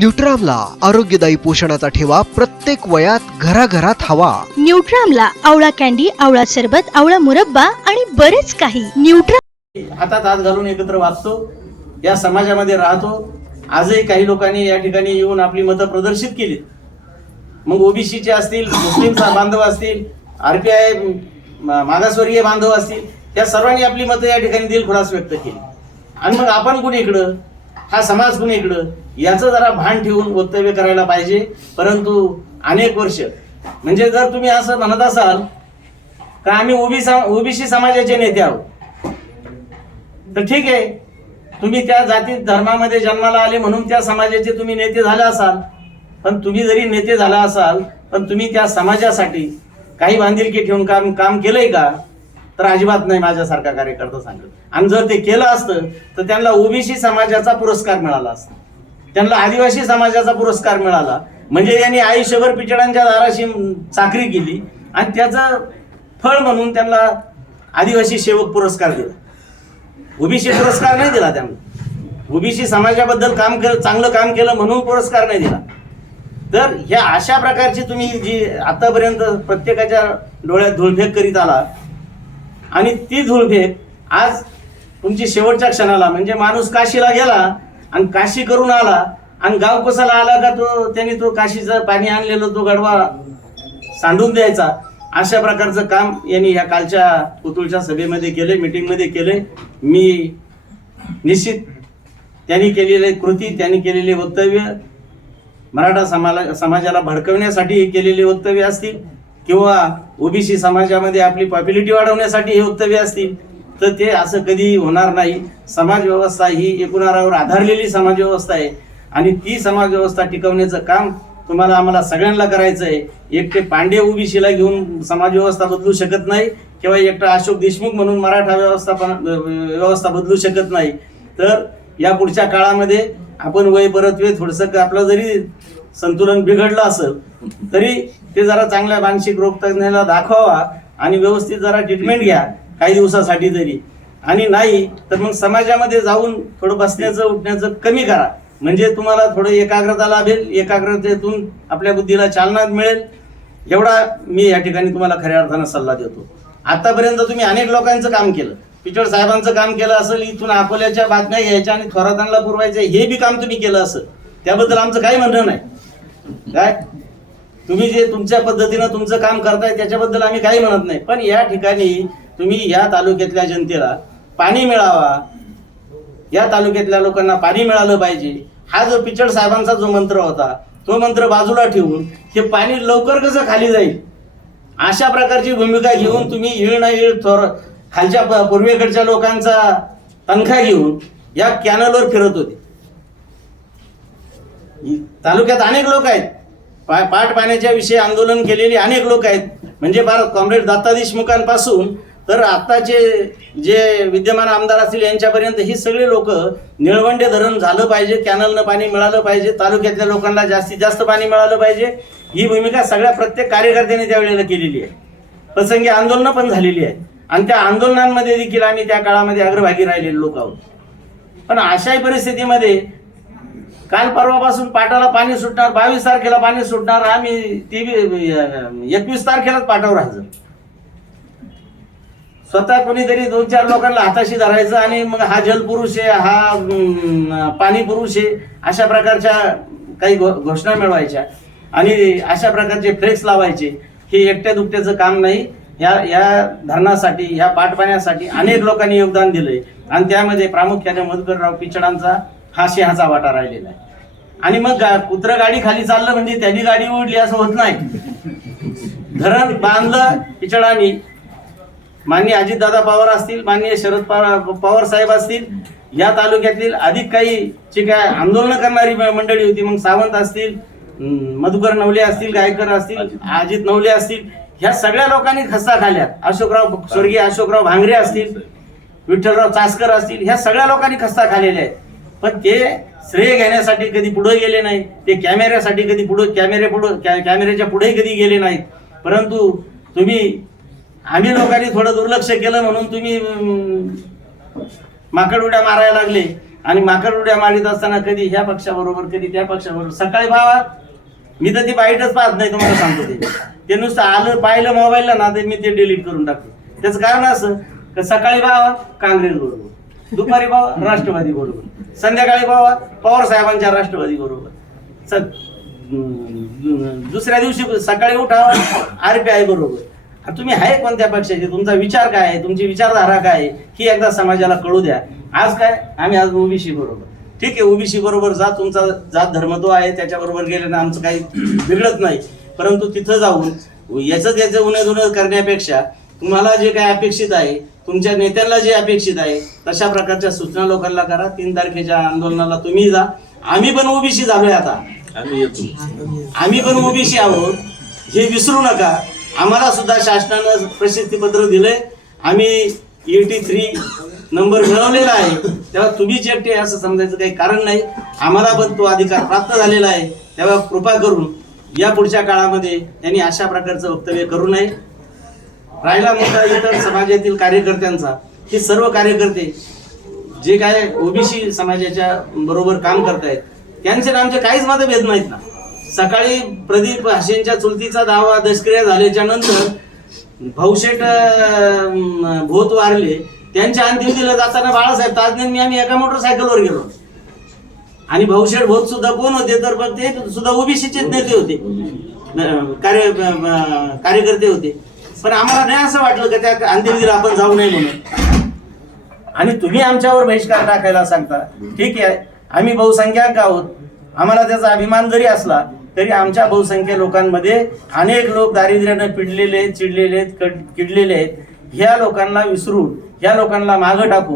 न्यूट्रामला आरोग्यदायी पोषणाचा ठेवा प्रत्येक वयात घराघरात हवा. न्यूट्रामला आवळा कॅन्डी आवळा सरबत आवळा मुरब्बा आणि बरेच काही. न्यूट्राम हातात हात घालून एकत्र वाचतो या समाजामध्ये राहतो. आजही काही लोकांनी या ठिकाणी येऊन आपली मतं प्रदर्शित केली. मग ओबीसीचे असतील मुस्लिम सा- बांधव असतील आरपीआय मागासवर्गीय बांधव असतील या सर्वांनी आपली मतं या ठिकाणी दिलखुलास व्यक्त केली. आणि मग आपण कुणीकडं हा समाज कुणीकडं याचं जरा भान ठेवून वक्तव्य करायला पाहिजे. परंतु अनेक वर्ष म्हणजे जर तुम्ही असं म्हणत असाल का आम्ही ओबीसी ओबीसी समाजाचे नेते आहोत? तर ठीक आहे. तुम्ही त्या जाती धर्मामध्ये जन्माला आले म्हणून त्या समाजाचे तुम्ही नेते झाले असाल. पण तुम्ही जरी नेते झाला असाल पण तुम्ही त्या समाजासाठी काही बांधिलकी ठेवून काम काम केलंय का? तर अजिबात नाही माझ्यासारखा कार्यकर्ता सांगत. आणि जर ते केलं असतं तर त्यांना ओबीसी समाजाचा पुरस्कार मिळाला असता. त्यांना आदिवासी समाजाचा पुरस्कार मिळाला. म्हणजे यांनी आयुष्यभर पिचडांच्या दाराशी चाकरी केली आणि त्याचं फळ म्हणून त्यांना आदिवासी सेवक पुरस्कार दिला. ओबीसी पुरस्कार नाही दिला त्यांना. ओबीसी समाजाबद्दल काम केलं चांगलं काम केलं म्हणून पुरस्कार नाही दिला. तर ह्या अशा प्रकारची तुम्ही जी आतापर्यंत प्रत्येकाच्या डोळ्यात धुळफेक करीत आला आणि ती धुळफेक आज तुमची शेवटच्या क्षणाला म्हणजे माणूस काशीला गेला आणि काशी करून आला. आणि गाव कसाला आला का तो त्यांनी तो काशीचं पाणी आणलेलं तो गडवा सांडून द्यायचा. अशा प्रकारचं काम यांनी या कालच्या पुतुळच्या सभेमध्ये केले मीटिंगमध्ये केले मी निश्चित त्यांनी केलेले कृती त्यांनी केलेले वक्तव्य मराठा समाला समाजाला भडकवण्यासाठी केलेले वक्तव्य असतील. किंवा ओबीसी समाजामध्ये आपली पॉप्युलिटी वाढवण्यासाठी हे वक्तव्य असतील तर ते असं कधी होणार नाही. समाज व्यवस्था ही एकूणारावर आधारलेली समाज व्यवस्था आहे. आणि ती समाज व्यवस्था टिकवण्याचं काम तुम्हाला आम्हाला सगळ्यांना करायचं आहे एकटे पांडे ओबीसीला घेऊन समाज व्यवस्था बदलू शकत नाही किंवा एकटा अशोक देशमुख म्हणून मराठा व्यवस्थापन व्यवस्था बदलू शकत नाही. तर या पुढच्या काळामध्ये आपण वय परतवे थोडंसं आपलं जरी संतुलन बिघडलं असेल तरी ते जरा चांगल्या मानसिक रोगतज्ञाला दाखवावा आणि व्यवस्थित जरा ट्रीटमेंट घ्या काही दिवसासाठी तरी. आणि नाही तर मग समाजामध्ये जाऊन थोडं बसण्याचं उठण्याचं कमी करा. म्हणजे तुम्हाला थोडं एकाग्रता लाभेल एकाग्रतेतून आपल्या बुद्धीला चालना मिळेल. एवढा मी या ठिकाणी तुम्हाला खऱ्या अर्थानं सल्ला देतो. आतापर्यंत तुम्ही अनेक लोकांचं काम केलं. पिचड साहेबांचं काम केलं असेल इथून अकोल्याच्या बातम्या घ्यायच्या आणि थोरातांना पुरवायच्या हे बी काम तुम्ही केलं असेल. त्याबद्दल आमचं काही म्हणणं नाही. काय? तुम्ही जे तुमच्या पद्धतीनं तुमचं काम करताय त्याच्याबद्दल आम्ही काही म्हणत नाही. पण या ठिकाणी तुम्ही या तालुक्यातल्या जनतेला पाणी मिळावा. या तालुक्यातल्या लोकांना पाणी मिळालं पाहिजे. हा जो पिचड साहेबांचा जो मंत्र होता तो मंत्र बाजूला ठेवून हे पाणी लवकर कसं खाली जाईल? अशा प्रकारची भूमिका घेऊन तुम्ही येळ ना येळ थोर खालच्या पूर्वेकडच्या लोकांचा तनखा घेऊन या कॅनलवर फिरत होते. तालुक्यात अनेक लोक आहेत. पा पाट पाण्याच्या विषयी आंदोलन केलेले अनेक लोक आहेत. म्हणजे फार कॉम्रेड दत्ता देशमुखांपासून तर आत्ताचे जे विद्यमान आमदार असतील यांच्यापर्यंत ही सगळे लोक निळवंडे धरण झालं पाहिजे कॅनलनं पाणी मिळालं पाहिजे तालुक्यातल्या लोकांना जास्तीत जास्त पाणी मिळालं पाहिजे. ही भूमिका सगळ्या प्रत्येक कार्यकर्त्यांनी त्यावेळेला केलेली आहे. प्रसंगी आंदोलनं पण झालेली आहेत. आणि त्या आंदोलनांमध्ये देखील आम्ही त्या काळामध्ये अग्रभागी राहिलेले लोक आहोत. पण अशाही परिस्थितीमध्ये काल परवापासून पाटाला पाणी सुटणार बावीस तारखेला पाणी सुटणार आम्ही ती एकवीस तारखेलाच पाटावर राहायचं. स्वतः कोणीतरी दोन चार लोकांना हाताशी धरायचं आणि मग हा जलपुरुष आहे हा पाणी पुरुष आहे अशा प्रकारच्या काही घो- घोषणा मिळवायच्या. आणि अशा प्रकारचे फ्लेक्स लावायचे. हे एकट्या दुकट्याचं काम नाही. या या धरणासाठी ह्या पाठपाण्यासाठी अनेक लोकांनी योगदान दिलंय. आणि त्यामध्ये प्रामुख्याने मधुकरराव पिचडांचा हा सिंहाचा वाटा राहिलेला आहे. आणि मग गा- गाडी खाली चाललं म्हणजे त्यांनी गाडी उडली असं होत नाही. धरण बांधलं पिचडांनी माननीय अजितदादा पवार असतील माननीय शरद पवार पवार साहेब असतील या तालुक्यातील अधिक काही जी काय आंदोलनं करणारी म- मंडळी होती मग सावंत असतील मधुकर नवले असतील गायकर असतील अजित नवले असतील ह्या सगळ्या लोकांनी खस्ता खाल्यात अशोकराव स्वर्गीय अशोकराव भांगरे असतील विठ्ठलराव चासकर असतील ह्या सगळ्या लोकांनी खस्ता खालेल्या आहेत. पण ते श्रेय घेण्यासाठी कधी पुढे गेले नाही ते कॅमेऱ्यासाठी कधी पुढे कॅमेरे पुढे कॅमेऱ्याच्या पुढे कधी गेले नाहीत. परंतु तुम्ही आम्ही लोकांनी थोडं दुर्लक्ष केलं म्हणून तुम्ही माकड उड्या मारायला लागले. आणि माकड उड्या मारित असताना कधी ह्या पक्षाबरोबर कधी त्या पक्षाबरोबर. सकाळी भावा मी तर ती बाईटच पाहत नाही तुम्हाला सांगतो ते. ते नुसतं आलं पाहिलं मोबाईलला ना ते मी ते डिलीट करून टाकतो. त्याचं कारण असं का सकाळी भावा काँग्रेस बरोबर. दुपारी बाबा राष्ट्रवादी बरोबर. संध्याकाळी बाबा पवार साहेबांच्या राष्ट्रवादी बरोबर. दुसऱ्या दिवशी सकाळी उठावा आरपीआय बरोबर. तुम्ही आहे कोणत्या पक्षाचे? तुमचा विचार काय आहे? तुमची विचारधारा काय आहे? ही एकदा समाजाला कळू द्या. आज काय? आम्ही आज ओबीसी बरोबर. ठीक आहे ओबीसी बरोबर जा तुमचा जात धर्म तो आहे त्याच्याबरोबर गेल्यानं आमचं काही बिघडत नाही. परंतु तिथं जाऊन याचं त्याचं उन्हे करण्यापेक्षा तुम्हाला जे काय अपेक्षित आहे तुमच्या नेत्यांना जे अपेक्षित आहे तशा प्रकारच्या सूचना लोकांना करा. तीन तारखेच्या आंदोलनाला तुम्ही जा. आम्ही पण ओबीसी झालोय आता. आम्ही येतो. आम्ही पण ओबीसी आहोत. हे विसरू नका. आम्हाला सुद्धा शासनानं प्रसिद्धीपत्र दिलंय. आम्ही एटी थ्री नंबर मिळवलेला आहे. तेव्हा तुम्हीच एकटे असं समजायचं काही कारण नाही. आम्हाला पण तो अधिकार प्राप्त झालेला आहे. तेव्हा कृपा करून या पुढच्या काळामध्ये त्यांनी अशा प्रकारचं वक्तव्य करू नये. राहिला मुद्दा इतर समाजातील कार्यकर्त्यांचा हे सर्व कार्यकर्ते जे काय ओबीसी समाजाच्या बरोबर काम करतायत त्यांचे आमचे काहीच मतभेद नाहीत ना. सकाळी प्रदीप हासेंच्या चुलतीचा दावा दशक्रिया झाल्याच्यानंतर भाऊशेठ भोत वारले त्यांच्या अंतिमतीला जाताना बाळासाहेब ताजने मी आम्ही एका मोटरसायकलवर गेलो. आणि भाऊशेठ भोत सुद्धा कोण होते तर मग ते सुद्धा ओबीसीचेच नेते होते. कार्य कार्यकर्ते होते. पण आम्हाला नाही असं वाटलं की त्या अंधेरीला आपण जाऊ नये म्हणून? आणि तुम्ही आमच्यावर बहिष्कार टाकायला सांगता. ठीक आहे आम्ही बहुसंख्याक आहोत. आम्हाला त्याचा अभिमान जरी असला तरी आमच्या बहुसंख्य लोकांमध्ये अनेक लोक दारिद्र्यानं पिडलेले आहेत चिडलेले आहेत किडलेले आहेत. ह्या लोकांना विसरून ह्या लोकांना मागं टाकून